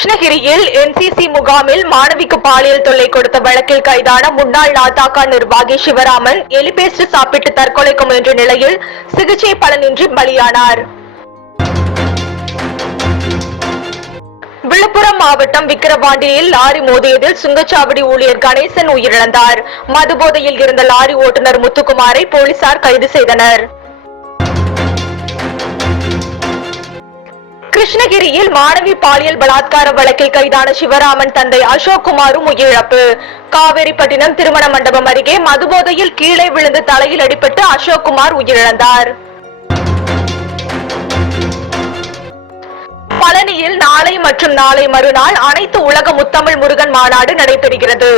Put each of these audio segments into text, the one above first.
கிருஷ்ணகிரியில் என்சிசி முகாமில் மாணவிக்கு பாலியல் தொல்லை கொடுத்த வழக்கில் கைதான முன்னாள் நாதாகா நிர்வாகி சிவராமன் எலிபேஸ்ட் சாப்பிட்டு தற்கொலைக்கு முயன்ற நிலையில் சிகிச்சை பலனின்றி பலியானார். விழுப்புரம் மாவட்டம் விக்கிரவாண்டியில் லாரி மோதியதில் சுங்கச்சாவடி ஊழியர் கணேசன் உயிரிழந்தார். மதுபோதையில் இருந்த லாரி ஓட்டுநர் முத்துக்குமாரை போலீசார் கைது செய்தனர். கிருஷ்ணகிரியில் மாணவி பாலியல் பலாத்கார வழக்கில் கைதான சிவராமன் தந்தை அசோக் குமாரும் உயிரிழப்பு காவேரிப்பட்டினம் திருமண மண்டபம் அருகே மதுபோதையில் கீழே விழுந்து தலையில் அடிபட்டு அசோக் குமார் உயிரிழந்தார். பழனியில் நாளை மற்றும் நாளை மறுநாள் அனைத்து உலக முத்தமிழ் முருகன் மாநாடு நடைபெறுகிறது.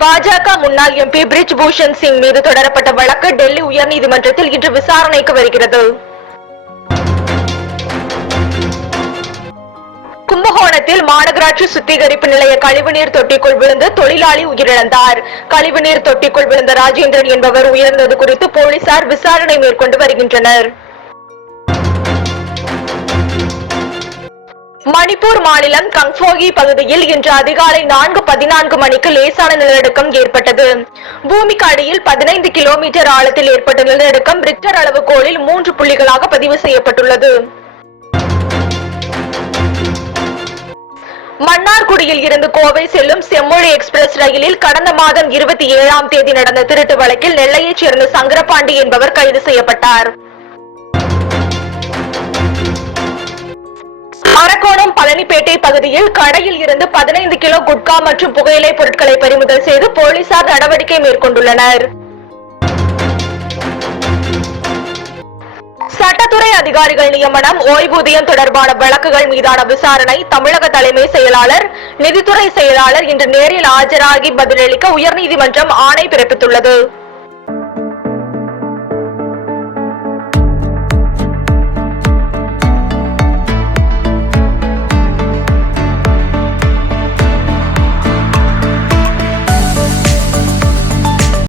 பாஜக முன்னாள் எம்பி பிரிஜ் பூஷன் சிங் மீது தொடரப்பட்ட வழக்கு டெல்லி உயர்நீதிமன்றத்தில் இன்று விசாரணைக்கு வருகிறது. கும்பகோணத்தில் மாநகராட்சி சுத்திகரிப்பு நிலைய கழிவுநீர் தொட்டிக்குள் விழுந்து தொழிலாளி உயிரிழந்தார். கழிவுநீர் தொட்டிக்குள் விழுந்த ராஜேந்திரன் என்பவர் உயர்ந்தது குறித்து போலீசார் விசாரணை மேற்கொண்டு வருகின்றனர். மணிப்பூர் மாநிலம் கங்ஃபோகி பகுதியில் இன்று அதிகாலை நான்கு பதினான்கு மணிக்கு லேசான நிலநடுக்கம் ஏற்பட்டது. பூமிக்கு அடியில் பதினைந்து கிலோமீட்டர் ஆழத்தில் ஏற்பட்ட நிலநடுக்கம் ரிக்டர் அளவுகோலில் மூன்று புள்ளிகளாக பதிவு செய்யப்பட்டுள்ளது. மன்னார்குடியில் இருந்து கோவை செல்லும் செம்மொழி எக்ஸ்பிரஸ் ரயிலில் கடந்த மாதம் இருபத்தி ஏழாம் தேதி நடந்த திருட்டு வழக்கில் நெல்லையைச் சேர்ந்த சங்கரபாண்டி என்பவர் கைது செய்யப்பட்டார். அரக்கோணம் பழனிப்பேட்டை பகுதியில் கடையில் இருந்து பதினைந்து கிலோ குட்கா மற்றும் புகையிலை பொருட்களை பறிமுதல் செய்து போலீசார் நடவடிக்கை மேற்கொண்டுள்ளனர். சட்டத்துறை அதிகாரிகள் நியமனம் ஓய்வூதியம் தொடர்பான வழக்குகள் மீதான விசாரணை தமிழக தலைமை செயலாளர் நிதித்துறை செயலாளர் இன்று நேரில் ஆஜராகி பதிலளிக்க உயர்நீதிமன்றம் ஆணை பிறப்பித்துள்ளது.